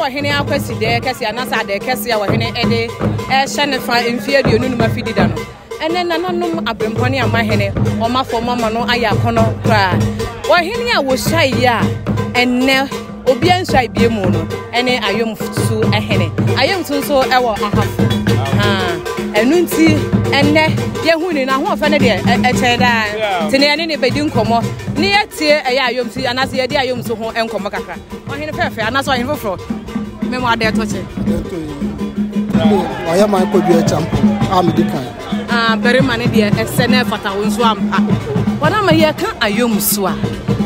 wahene akwasi de kase anasa de kase wahene ede hyene fa mfie de onunu mafidida no ene nananom abrempone amahene omafo mama no aya kono kra wahene a wo hyai a enne obi anhyai bie mu no ene ayom su ehene ayom su so ewo ahafo enunti enne yehu ni na ho fa ne de echeda tene ne bedi nkomo ne yetie eya ayom su anase ye de ayom su ho enkomo kakra wahene fefe anase wahene foforo memo ade toche oya man ko bi champo amedikan bere mane de esene fata wonso ampa wana ma ye kan ayom su a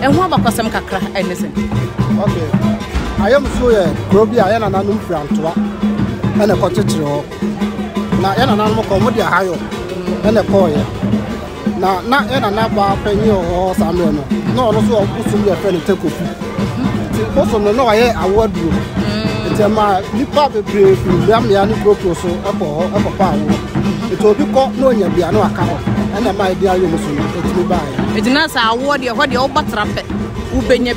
eho abakosem kakra enese okay ayom su ye krobi aya na nanum frantoa ene ko chichire ho na ena nanum ko mo dia hayo ene ko ye na ena na ba panyi ho samre no no no so usum ye fe ne tekofu oso no no aye awodu tema nipa bebre fiam ya ni propose so epo pa wo eto bi ko no nya bia no aka ho ena ma ide ayo muso no etimi ba ya edina sa awo de ho de obatrape ubenya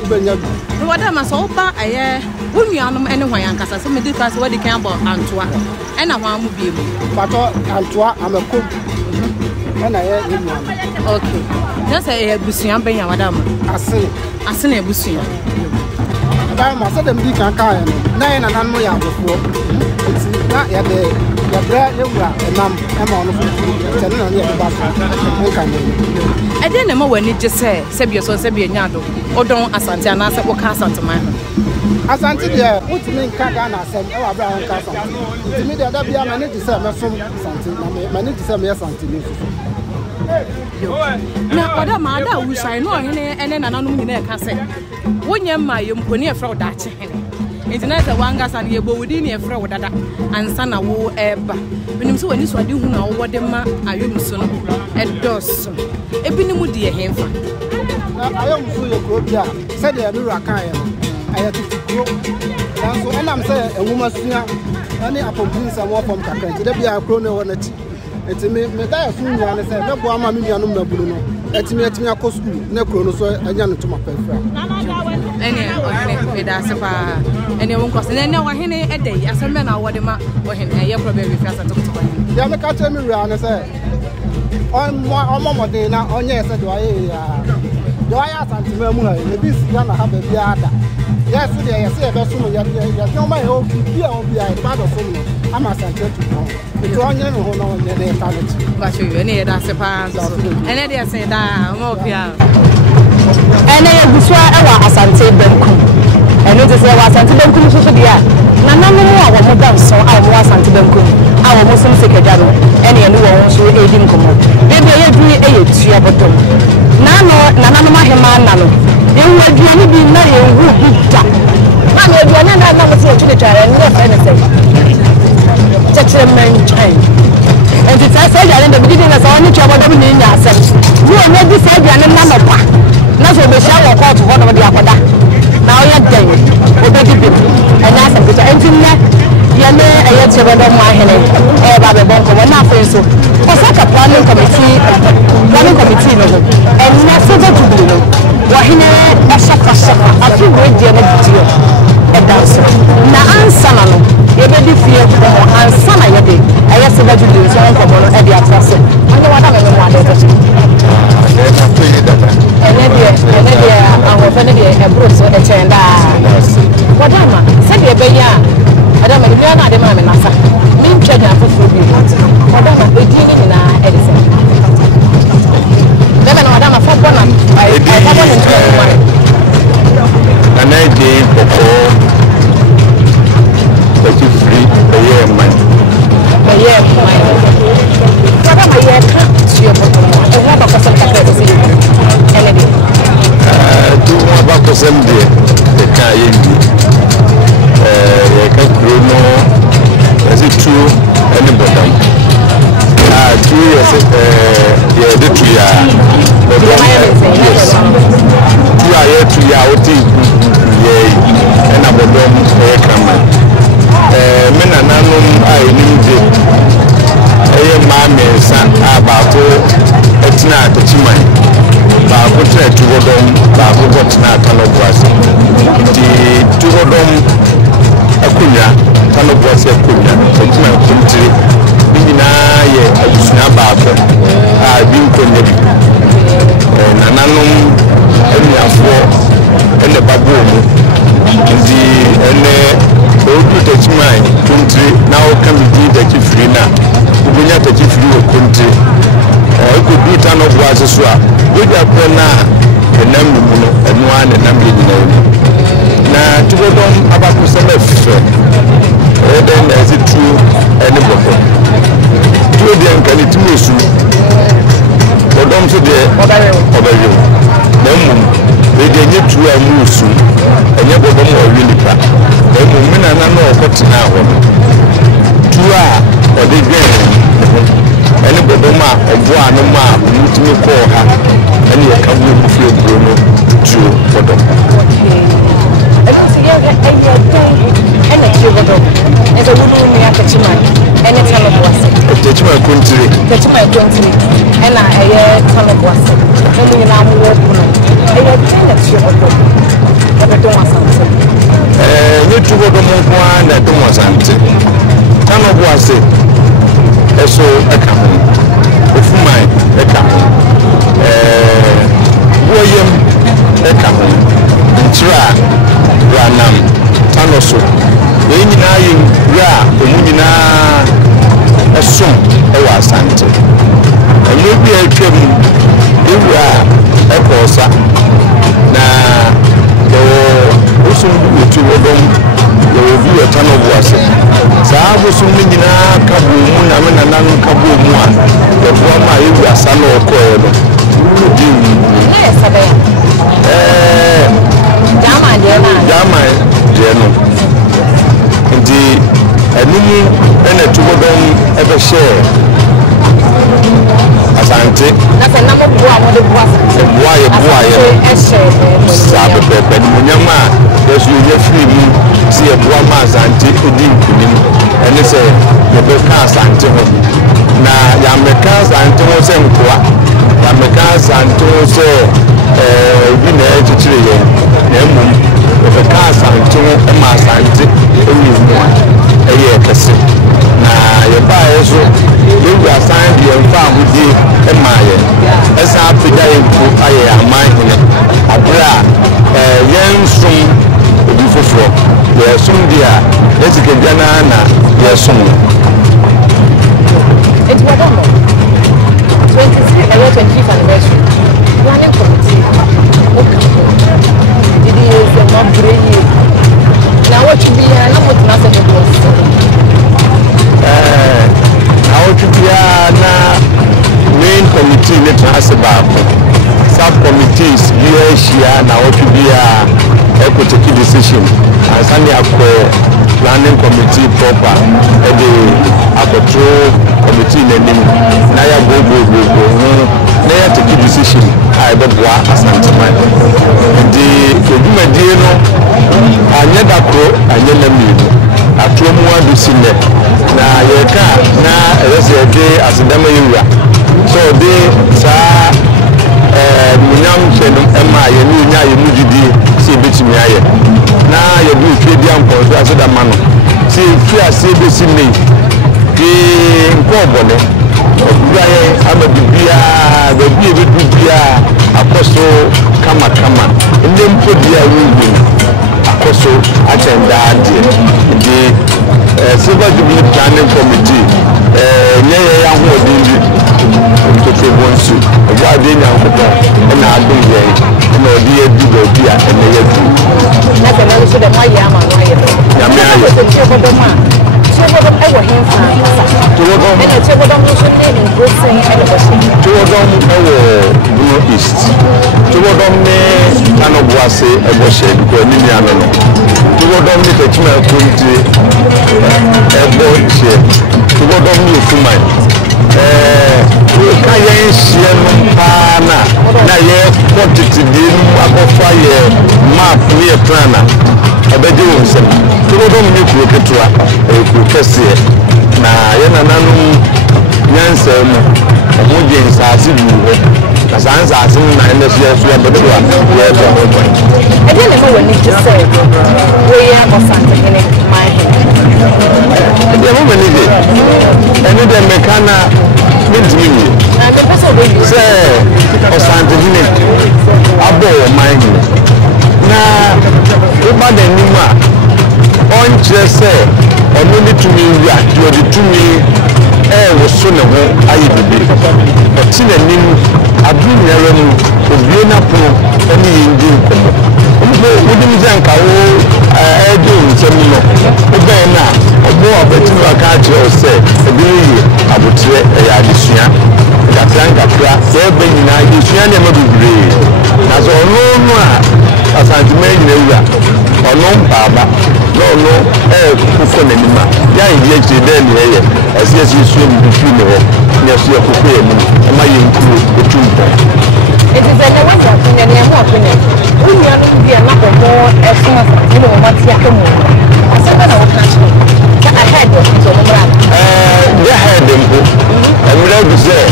no wada ma so ba aye wonuanom ene hwan ankasa so medi ka so wadi kan abo antoa ena hwan mu bie mu pato antoa amako ena ye nuanom okay just e busuan benya wada ma asene e busuan ba ma so dem di kan kan na ye na nan mo ya bofo na ya de ya bra ye wura enam e ma ono so tene na ye ba so kan e de na ma wani je se bia so se bia nya do odon asante ana se wo ka asante man asante de utimi nka ga na asem e wa bra nka asante utimi de da bia ma ne je se me som asante na me ne je se me asante ni na oda ma da wushai no hene ene nananum nyina e ka se wonye ma yemponi e fra oda che hene internet wanga san ye bowudi ne e fra odada ansa na wo eba menim so wani so ade hu na wo de ma ayomso no edos ebinimu de hemfa ayomso ye krobia se de mi raka ye aya tutukro nanso enam se enwuma sua ani apopin sa mo pom kakra de bia kro ne wona ti etimi me da yasu nya ne se mebo ama me nuanom na bulu no etimi akọ school na kro no so anya no to mapafra ene ohene da sepa ene won kwase ene wa hene edai asemme na wode ma ohene ye problem bi fiasa to ya me ka temi ria ne se on mo de na onye se do aye asantime mu ha e bi si na ha ba bi ada yes de ye se be so no ya no ma e o bi a o bi a ba do so no ama asantime to to onye no ho no onye na talent ba so ye ne da sepa so ene de se da mo pia ene ye busua e wa asante benku ene de se wa asante benku so so dia na nanu mu a wo mo da so a wo asante benku a wo mo so sekeda no ene ye no wo so e di nkomo bebe ye dui e ye tua bottom na nanu ma hema na no ye wo aduane bi na ye hu hita na me aduane na mo se tune tware ne ye fa ne se tete men chan and it's I said that the beginning as only trouble them in your self. You are not this idea and number pa. Now so be shower court for the akoda. Now you're dying. Obey them. And that's a good engine. You may a yet to run my hand. Baby Bonko, one half so. For such a planning committee, and nothing to do. Wahine, a shaka, a few great dear video. A dancer. Now answer. You be fear and son of your day. I guess that you do so for Eddie Atlas. I know what I'm going to do. And maybe I'm offended a bruise or a chain. What am I? Said you be young. I don't know if you're not the man in Massa. Mean treasure for food. What am I doing in Edison? Then what am I for one? I haven't enjoyed one. And I did. But you free a year, man. A year, what am I here? You have a person to see anything. Do about the same day, the Kaindi. Bruno, is it true? Anybody? 2 years, yeah, the 2 years. Yes. 2 years, 2 years, yeah, and about them, Mena nanum I nimje eye ma me sa abato etina atachimai ba ko tre tugodom ba ko gotina kanobwasi di tugodom akunya tano boase akunya tejima kuntiri bina ye abusuna baako a bi nkonya bi nananom enuafo ene babo mu ndi ene odu tejima kuntiri na o kan bi tejifiri na ubunya tejifiri o kuntiri ko bi tano boase so a goja ko na enam mu no enu an enam ye nyina na tubodom abakuseme fe then as it true any boko to the kan it musu bodom so de obayo na mum we de nye true amusu enye bodom o wi nipa na mum mina na no okotena ho true a ode gwen any bodom a obo anu ma mutumi ko ha any yakabu mu fi obro no true bodom and a children, as a woman, we have a chima, and a ton of was it. My country, my country, and I hear ton of was it. Only now work on it. I have 10 of children. Never do something. You two go to one that don't want something. Ton of was it. So I come home. Of my account. William, I come home. And try. Ranam Tanoso. We nyina yin ra emu nyina esom ewa asante. Emu bi atwam ewura ekosa na do usum bi otu wodom do bi etano boase. Saa usum nyina kabo mu na me nanan kabo mu a do ma ewura sano okoe no. Di ne sabe. Jama de no nti enumi ene tubodom ebe share asante na se na mo boa mo de boa ye sabe pepe munyama yesu ye free mu si e boa ma asante odi nkunim ene se ye be ka asante ho na ya meka asante ho se nkoa ya meka asante ho se bi na echichire ye na emum the cars and two Santi, a kese. Na your buyer so you are signed your farm with you and my as after dying to fire mine a bra young soon before your soon dear let's get Janana your soon. It's what 25th anniversary. Running committee. It is not great. Now what you be and what nothing was. Now what you be main committee let us about subcommittees here now what you be a take decision and Sunday planning committee proper and the control committee name na ya go na ya take decision I be boa asante man the edumadi no anya dako anya namiru atomu adusile na ye ka na elese de asidama yura so de sa munyam chenu ema ye ni nya ye mujidi si betimi aye na ye bi twedi ankonso asidama no si fi ase be si nei ki nkobole obiaye amabibia babie bibia akoso kama ndem podia wugu akoso agenda ade di silver jubilee planning committee nyeye ya ho odindi to bonsu oba de nyankopo na adom ye na odi edu baby a ene ye du na ke na so de ma ye ama no ye ya me aye Chebodom ewo hemfa Chebodom ene Chebodom so ne in Brooklyn ene bosi Chebodom ewo Blue East Chebodom ne ano boase eboshe ko ni ni ano no Chebodom ni techima kunti ebo che Chebodom ni fuman ka ye hie no pa na ye quantity din akofa ye map ni plana abeje wo nsem Chebodom ni ku ketua ku kese na ye nananu nyansa mu omoje nsase bu na sansa na ene so ya bedo a ye so mo point e dey never when you say we are Asante Kene my Yeah, I'm going to and then mechana means me. Say, or scientific, a boy of mine. Now, about the Nima, on just say, or maybe to me, you are the to me, was soon of I believe. But till the name, I've been there of Vienna Pro, any Indian. Wouldn't think I do some Obena, or more of a two catch or say, a billion, I would say a Yadishia, Katanga, there being Yadishia never be brave. As all no, as I made or no, Baba, no, Kufonema, Yan, then, as yes, you swim between the yes, you are prepared, and my include the two. It is a wonder opinion, and more opinion. We are not be a lot of more as soon as you know what's happening. I said, I will catch you. I had them to the brand. They had them, and we don't say,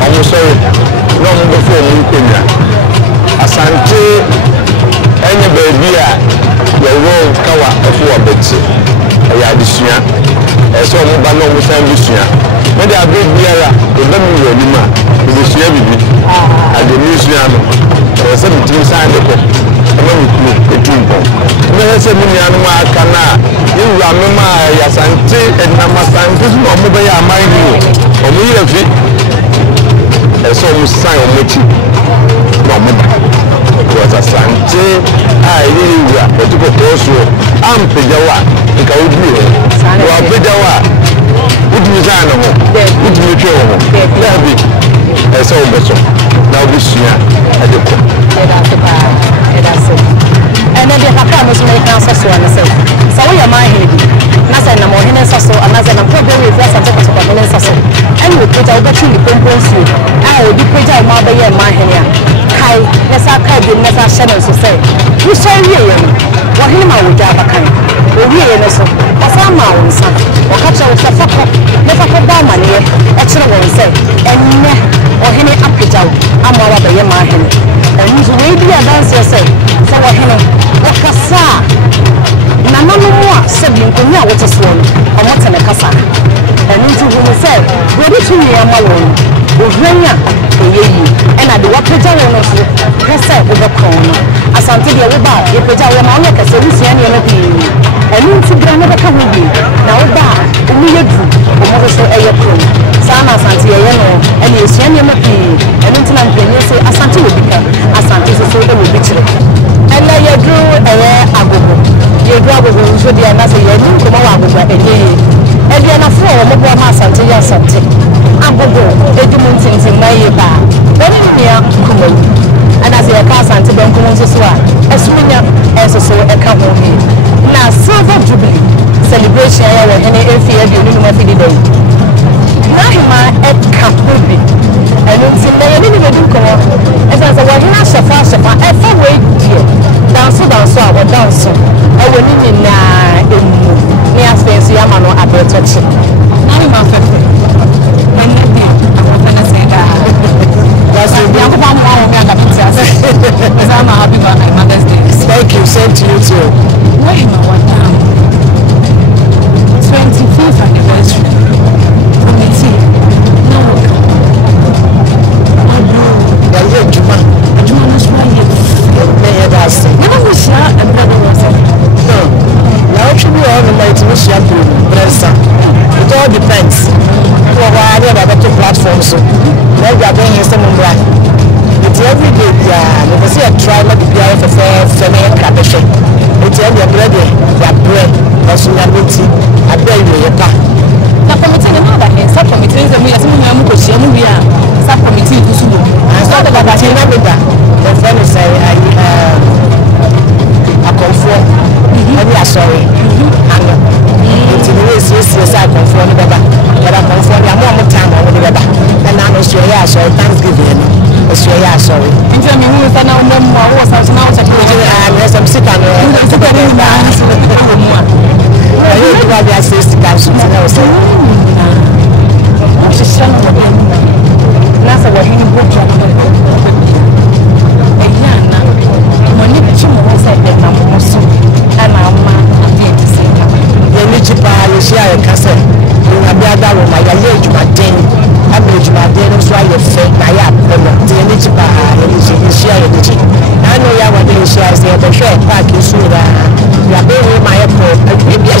I'm sorry, no more before Mukina. Asante, any baby, your world cover of what Betsy. I had this year, as all the Bano was ambition. Maybe I big beer, the Benu Lima, the Shabby. At the museum, or 17 signed the book. The Jumbo. There is a million Cana. You remember Yasante and Namasantis, or maybe I mind you. Or me a fit. As almost sign on which you was a Sante. I really were to go also. I'm Pijawa, the Kaudi. You are Pijawa. Would you sign on? Would you kill? As all better. Now this year, I do. And then the Papa was making us so and say, so we are my head. Nothing no more in a sasso, and nothing a problem with us and take us to the sasso. And we put our battery compose you. I will be put out my bay and my hair. Kai, yes, I can't do never shadows to say. You say, what him I would have a kind. We are in a so. What's our mountain, son? Or catch us a fuck up. Never put down money. Actually, I will say, and or him up it out. I'm all over your my hand. And you will be a dancer, say, so what him, what cassa? None more sibling to know what is one, or what's in a cassa. And into whom we say, ready to me a malone, with Renya, and I do what Peter was, press out with a corner. As until the other bar, you put out your mouth as a Lucian and into Granada come with you. Now, bar, we are true, or mother so a crew. Sama Santi, and you see any and into Lampin, say Asante will become Asante, so they will be true. And now you drew a agogo. You draw with who should be another year, you come out with a day. And then a floor, Mobile Masante, Yasante. Agogo, they do mountains in my bar. When you hear Kumo, and as a car Santa Bencomo, as soon as a soul a couple of me. Now, Silver Jubilee celebration, and a fear you know what he did. Nahima et Kapubi, and it's in the enemy of Duko. As I was in a shafa, every way, dance, or dance. I will in near Fancy Yamano at the touch. Nahima Fefe, when you be, I was going to say that. That's the young one of your capitals. I'm happy about my Mother's Day. Thank you, same to you too. Wait, what now? 25th anniversary. It all depends. Platforms. Now we are going in some way. It's every day. We see a trial of the guy for feminine capital. It's every bread, bread, or sunamiti, a bread with a pack. Committee another hand, subcommittee, and we are some young question. We are subcommittee to Subu. I thought about that. The friend is a conform. We are sorry. It's the way yes, I conform, but I conform. I'm one more time over the weather. And I'm Australia, so Thanksgiving. Australia, sorry. You tell me who is now member who was now I'm sick on I don't know why I say to guys. That's what he would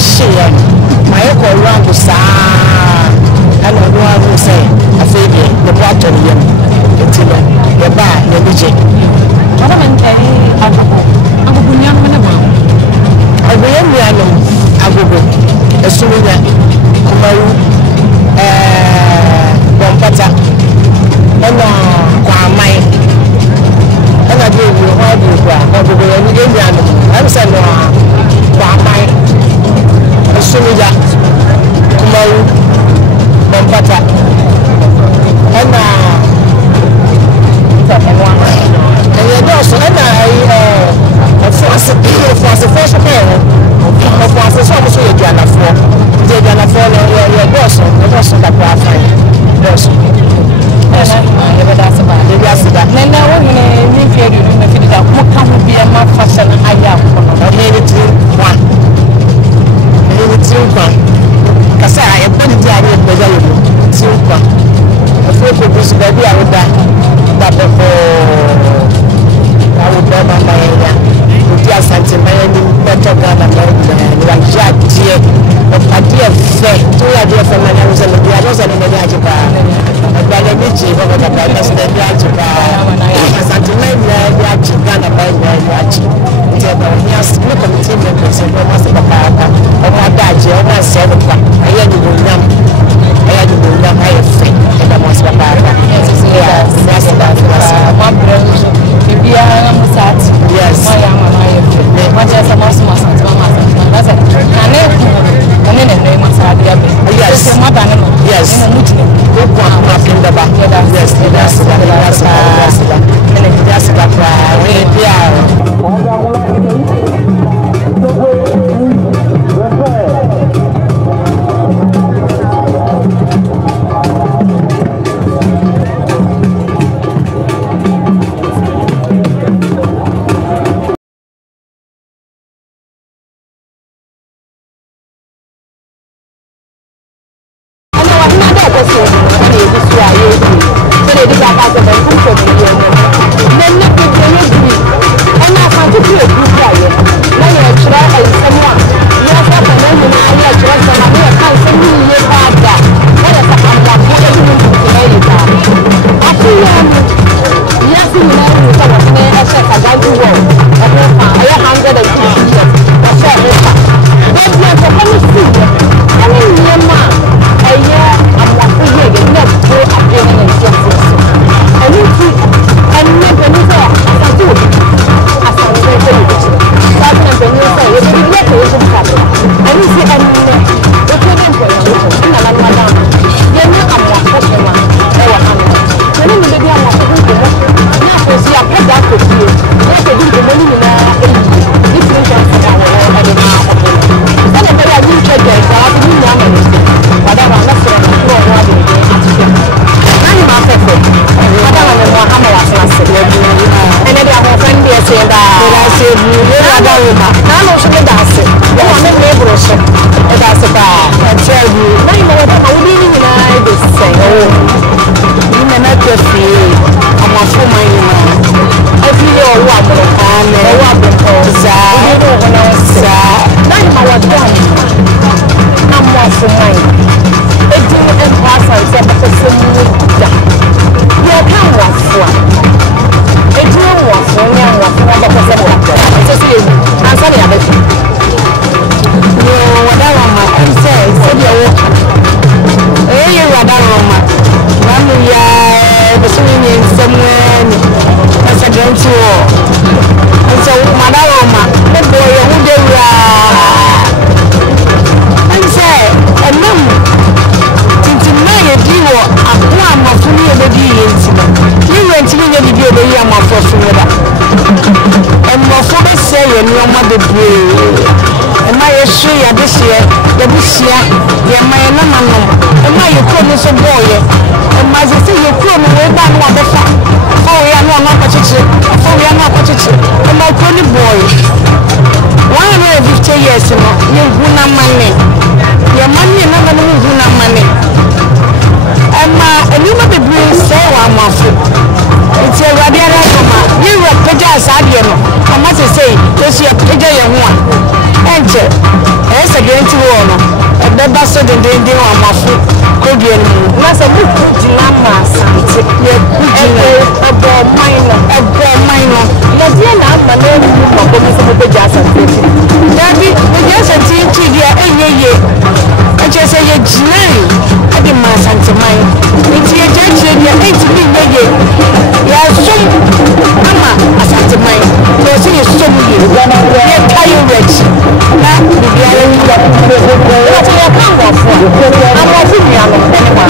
share my equal round to sa and I will say I feel the water until the bar the DJ. What am I going I will assuming that Kumaru Bompata and Kwamai and I do all the I'm saying Kwamai assuming that Kumaru Bompata and also and for first parent of so much you can afford. They can afford your boss, the boss of the profile. Boss. That's about it. Then now, when you feel you feel that what can be a more fashion I have maybe 1. Maybe 2. Because I have been doing better 2. I feel for this baby, I would that before I would never my area. Dia santimani better than America. Like dear, a dear friend, to a dear friend, and I was in the others and in the Yajiba. A Banamichi, over the Banas, the Yajiba. Santimani, Yajiba, and Yaji. Yes, look at the team members and almost the Papa, or my dad, or my son. I had to go down. I had to go down. I have free, and I was the Papa. Yes, that's about my brother. Yes. Dinama Santi, Ebo Minor, na dia na ama na mu papa mi so be ja Santi. Dabi, we ja Santi chi dia eyeye. Ache se ye jinai, ade ma Santi mai. Nti ye ja chi dia enti mi yeye. Ya sum ama Santi mai. So se ye sum ye. Ye kai rich. Na bibia ye ni ya. Na so ye kan wo fo. Amo fu mi alo ene ma.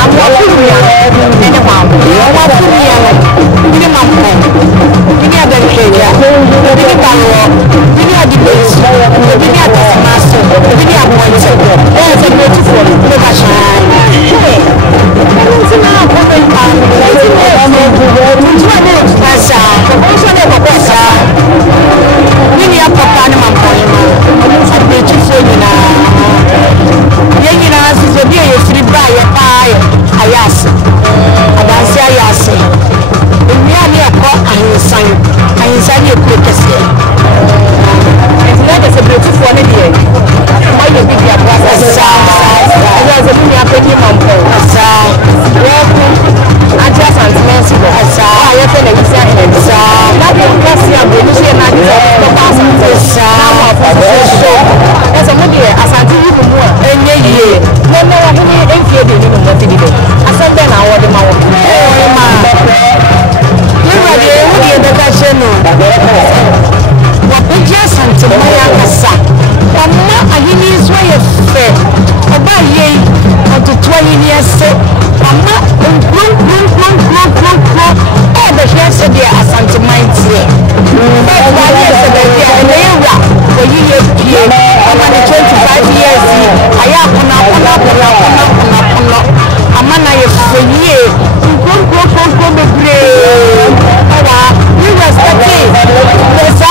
Amo fu mi alo ene ma. Amo fu mi alo. Ini mampu. Ini ada kerja. Ini kalau. Ini ada base. Ini ada masuk. Ini ada pointer. It's a beautiful. Ini macam. Ini mana komentar? Ini mana bahasa? Bahasa ni apa bahasa? Ini apa kan mampu ini? A beautiful ni na. Yang ni na sesuatu yang free buy ya buy. Ayas. Abansi ayas. Ini ada apa? Ahinsan ye kukasi. Itu ada sebetul phone dia. Mau ye video apa? Ada sebenarnya apa ni mampu? Aja sentiment sih. Ya kena bisa. Tapi kasi yang berusia nanti kita bahas. Sama dia asanti ni semua. Ye. Mana orang ni enfiad ni semua tadi tu. Asal dah nawar dia mau. Dia berkata no. Wapija Santi Maya kasa. Mama ahini izwa ye fe. Oba ye otutwa yini ase. Mama nkron. The chef said dia Santi Maya tie. But why ye said dia elewa. For you ye. Mama ni 25 years. Aya kuna. Amana ye fe ye. Nkron bebre. We respect it. There's a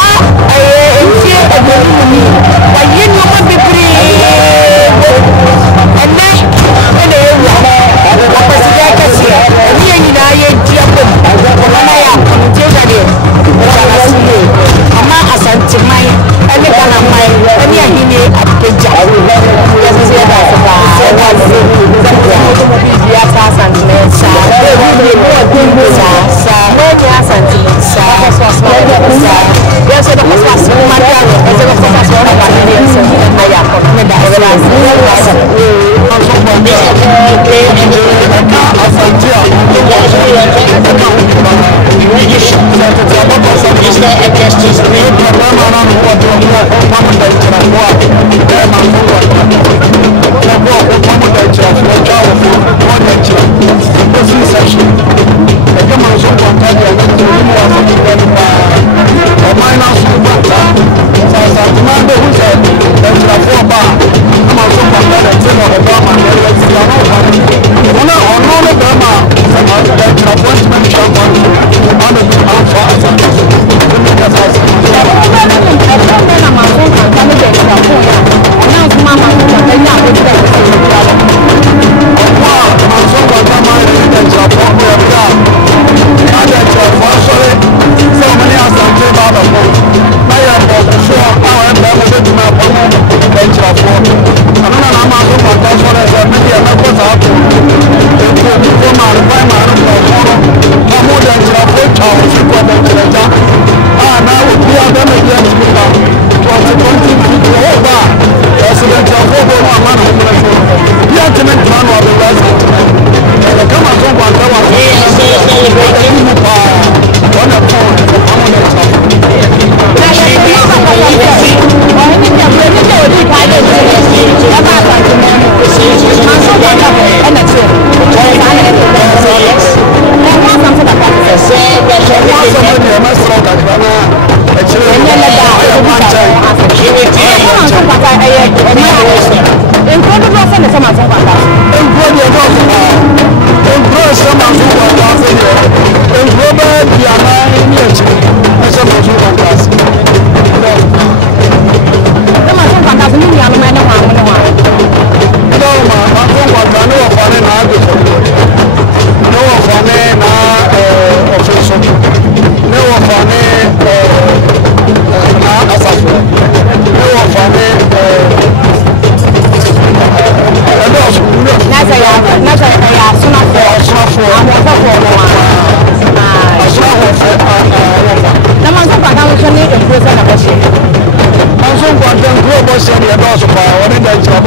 fear of the enemy. But you know what we bring. And then, when they are, the president is here. And here you know, you're dear. When I am Ama Asante Mai, and the Ghana Mai, and the Ahine at the job. Yes, it's here.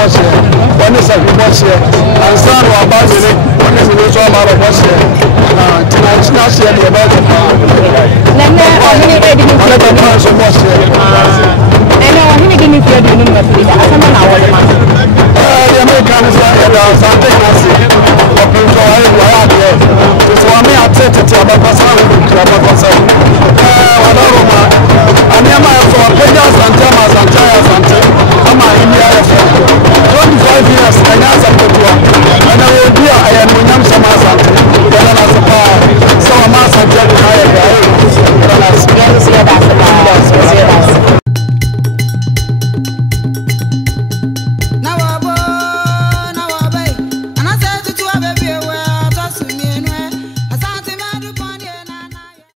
bɔhyɛ wɔne safi bɔhyɛ ansa na waba dene wɔne sɛ nso ama no bɔhyɛ ntina nhyia hyɛ deɛ bɛyɛ paa nɛnɛ ɔhene